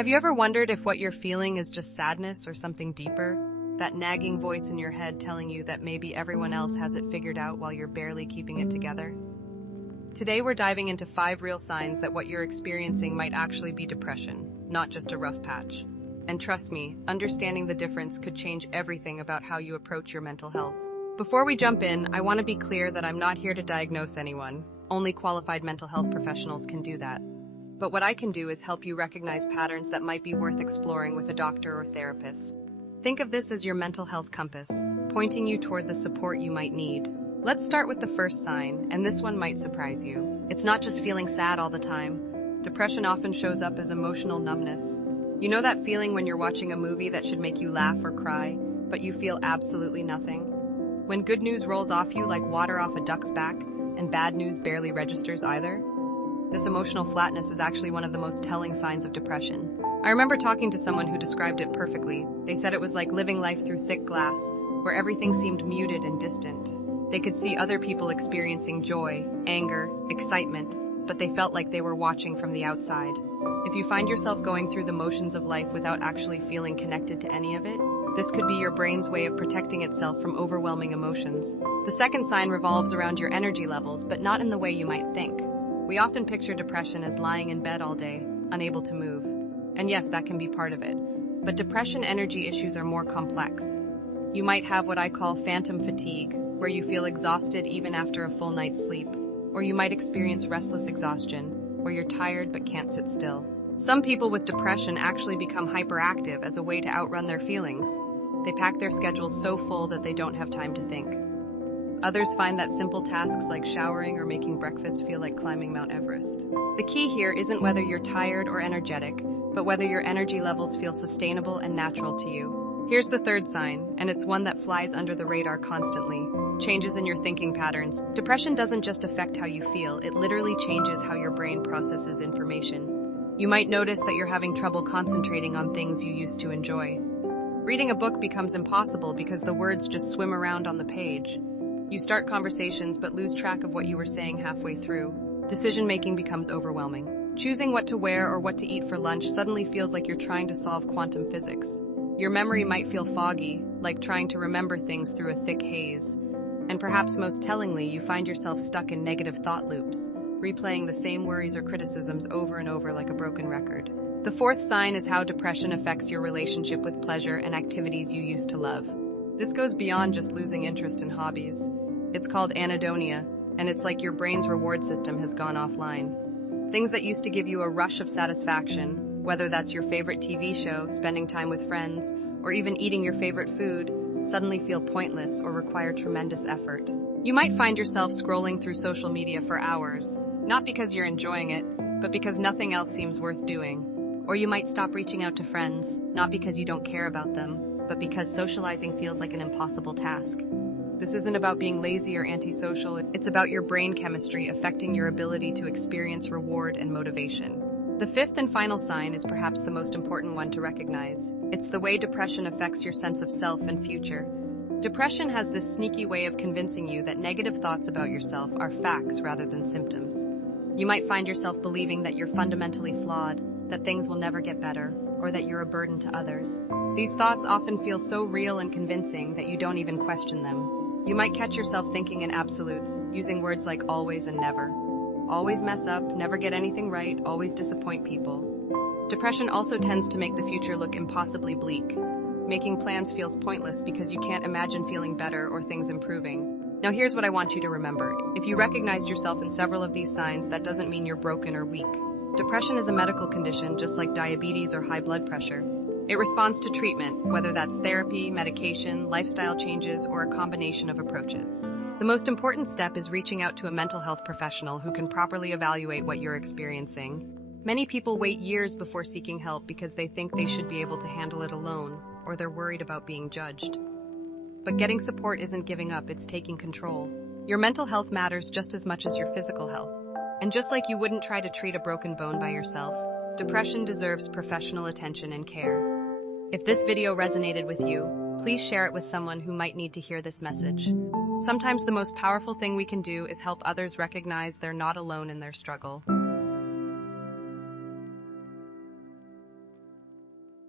Have you ever wondered if what you're feeling is just sadness or something deeper? That nagging voice in your head telling you that maybe everyone else has it figured out while you're barely keeping it together? Today we're diving into 5 real signs that what you're experiencing might actually be depression, not just a rough patch. And trust me, understanding the difference could change everything about how you approach your mental health. Before we jump in, I want to be clear that I'm not here to diagnose anyone. Only qualified mental health professionals can do that. But what I can do is help you recognize patterns that might be worth exploring with a doctor or therapist. Think of this as your mental health compass, pointing you toward the support you might need. Let's start with the first sign, and this one might surprise you. It's not just feeling sad all the time. Depression often shows up as emotional numbness. You know that feeling when you're watching a movie that should make you laugh or cry, but you feel absolutely nothing? When good news rolls off you like water off a duck's back, and bad news barely registers either? This emotional flatness is actually one of the most telling signs of depression. I remember talking to someone who described it perfectly. They said it was like living life through thick glass, where everything seemed muted and distant. They could see other people experiencing joy, anger, excitement, but they felt like they were watching from the outside. If you find yourself going through the motions of life without actually feeling connected to any of it, this could be your brain's way of protecting itself from overwhelming emotions. The second sign revolves around your energy levels, but not in the way you might think. We often picture depression as lying in bed all day, unable to move. And yes, that can be part of it. But depression energy issues are more complex. You might have what I call phantom fatigue, where you feel exhausted even after a full night's sleep. Or you might experience restless exhaustion, where you're tired but can't sit still. Some people with depression actually become hyperactive as a way to outrun their feelings. They pack their schedules so full that they don't have time to think. Others find that simple tasks like showering or making breakfast feel like climbing Mount Everest. The key here isn't whether you're tired or energetic, but whether your energy levels feel sustainable and natural to you. Here's the third sign, and it's one that flies under the radar constantly. Changes in your thinking patterns. Depression doesn't just affect how you feel, it literally changes how your brain processes information. You might notice that you're having trouble concentrating on things you used to enjoy. Reading a book becomes impossible because the words just swim around on the page. You start conversations but lose track of what you were saying halfway through. Decision-making becomes overwhelming. Choosing what to wear or what to eat for lunch suddenly feels like you're trying to solve quantum physics. Your memory might feel foggy, like trying to remember things through a thick haze. And perhaps most tellingly, you find yourself stuck in negative thought loops, replaying the same worries or criticisms over and over like a broken record. The fourth sign is how depression affects your relationship with pleasure and activities you used to love. This goes beyond just losing interest in hobbies. It's called anhedonia, and it's like your brain's reward system has gone offline. Things that used to give you a rush of satisfaction, whether that's your favorite TV show, spending time with friends, or even eating your favorite food, suddenly feel pointless or require tremendous effort. You might find yourself scrolling through social media for hours, not because you're enjoying it, but because nothing else seems worth doing. Or you might stop reaching out to friends, not because you don't care about them, but because socializing feels like an impossible task. This isn't about being lazy or antisocial, it's about your brain chemistry affecting your ability to experience reward and motivation. The fifth and final sign is perhaps the most important one to recognize. It's the way depression affects your sense of self and future. Depression has this sneaky way of convincing you that negative thoughts about yourself are facts rather than symptoms. You might find yourself believing that you're fundamentally flawed, that things will never get better, or that you're a burden to others. These thoughts often feel so real and convincing that you don't even question them. You might catch yourself thinking in absolutes, using words like always and never. Always mess up, never get anything right, always disappoint people. Depression also tends to make the future look impossibly bleak. Making plans feels pointless because you can't imagine feeling better or things improving. Now here's what I want you to remember. If you recognized yourself in several of these signs, that doesn't mean you're broken or weak. Depression is a medical condition just like diabetes or high blood pressure. It responds to treatment, whether that's therapy, medication, lifestyle changes, or a combination of approaches. The most important step is reaching out to a mental health professional who can properly evaluate what you're experiencing. Many people wait years before seeking help because they think they should be able to handle it alone, or they're worried about being judged. But getting support isn't giving up, it's taking control. Your mental health matters just as much as your physical health. And just like you wouldn't try to treat a broken bone by yourself, depression deserves professional attention and care. If this video resonated with you, please share it with someone who might need to hear this message. Sometimes the most powerful thing we can do is help others recognize they're not alone in their struggle.